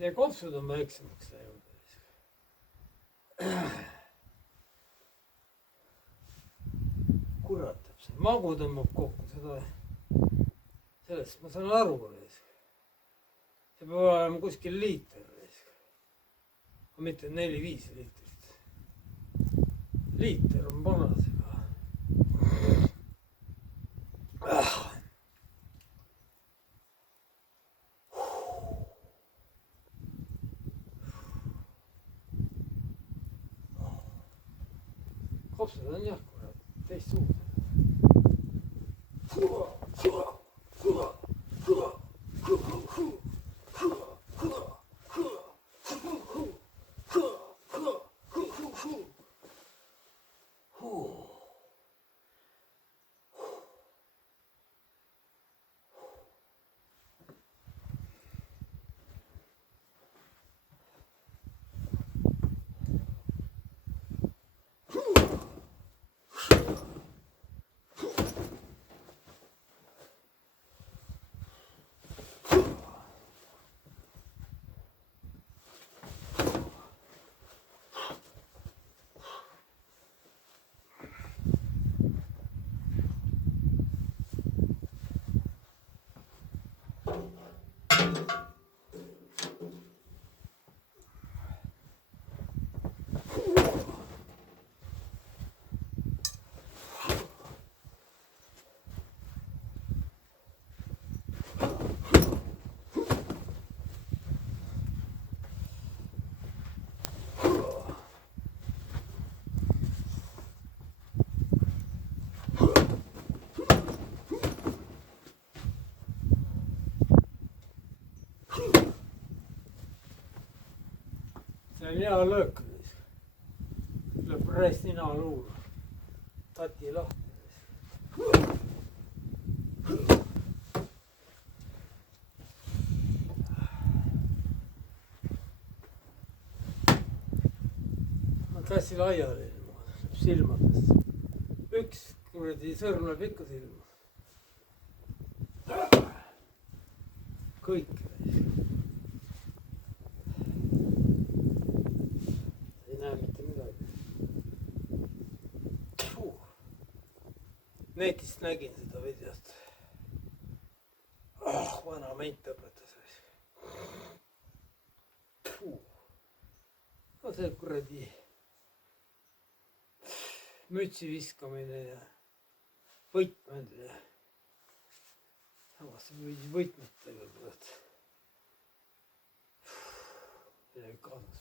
ja kopsud on väiksemaks läinud. Kurat, see magu tõmbab kokku seda. Sellest ma saan aru. See peab olema kuskil liiter. Aga mitte 4-5 liitrit. Liiter on panas. Kopsud on jah, kurat, teist suud. See on hea löök. Lööb reist nina luul. Tati lahti. Käsi laiali silmadest. Üks kuradi sõrm läheb ikka silma. Kõik. Ei näe mitte midagi. Netist nägin seda videost. Vana ment õpetas. No see kuradi mütsi viskamine ja võitmed ja samas võitmetega kurat. Midagi kaasas.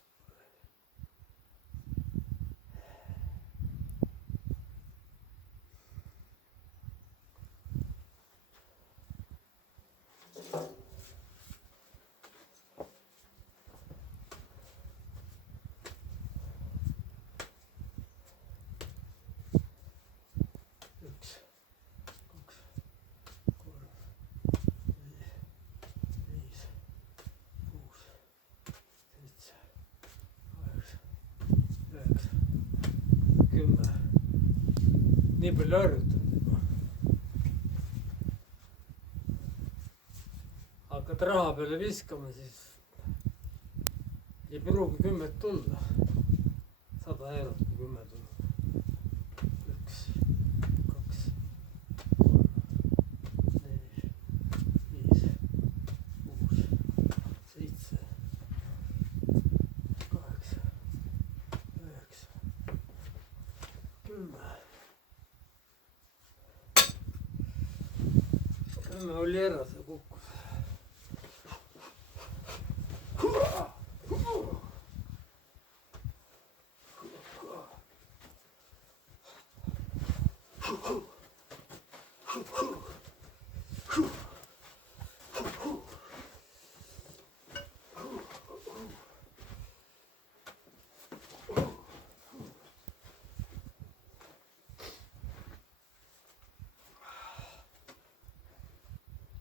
Nii palju harjutanud juba. Hakkad raha peale viskama, siis ei pruugi 10 tulla. 100 eurot kui 10 tulla. 1, 2, 3, 4, 5, 6, 7, 8, 9, 10. Oli ära see kukkus.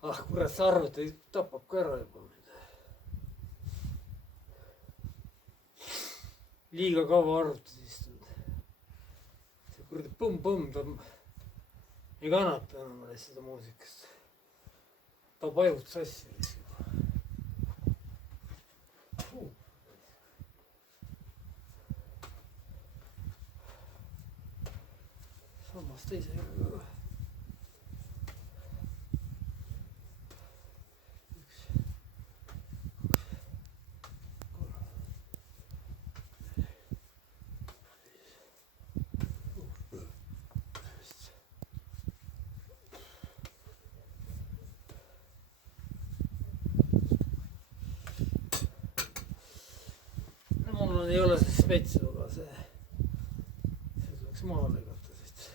Ah, kurat, see arvuti tapab ka ära juba. Liiga kaua arvutis istunud. See kuradi põmm-põmm, ta ei kannata enam seda muusikast. Ta vajub sassi. sammas teise jalga. Mul ei ole see spets, aga see tuleks maha lõigata siit.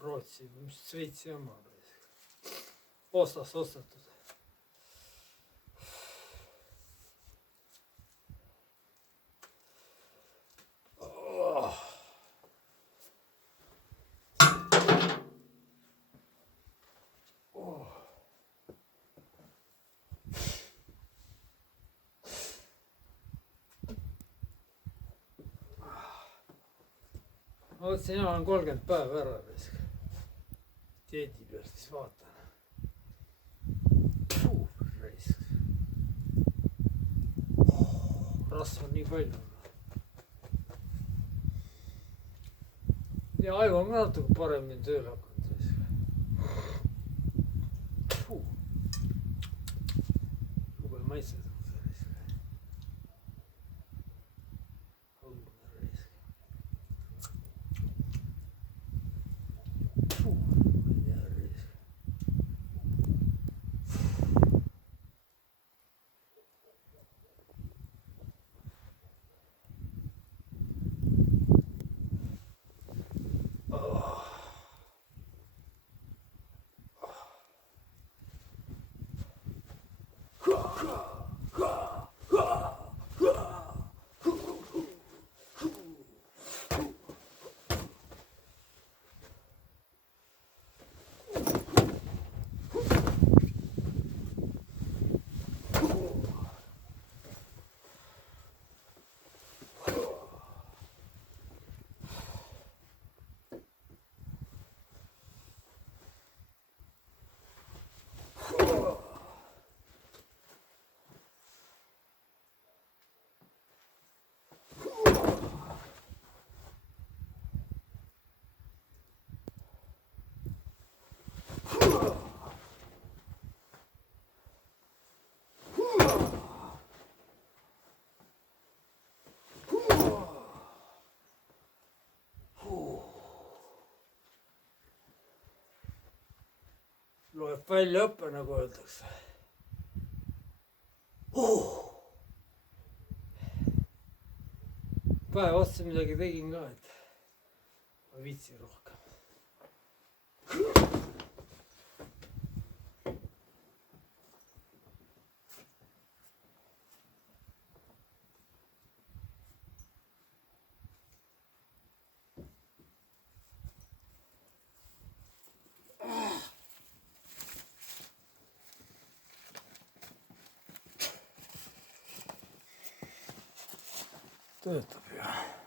Rootsi, mis Šveitsi oma. Ostast ostetud. Ma mõtlesin, mina olen 30 päeva ära dieedi peal, siis vaatan. Raisk. Rasva on nii palju. Ja aju on ka natuke paremini tööle hakanud. Jube maitsed. Loeb väljaõppe, nagu öeldakse. Päev otsa midagi tegin ka, et ma viitsin rohkem. Töötab ju.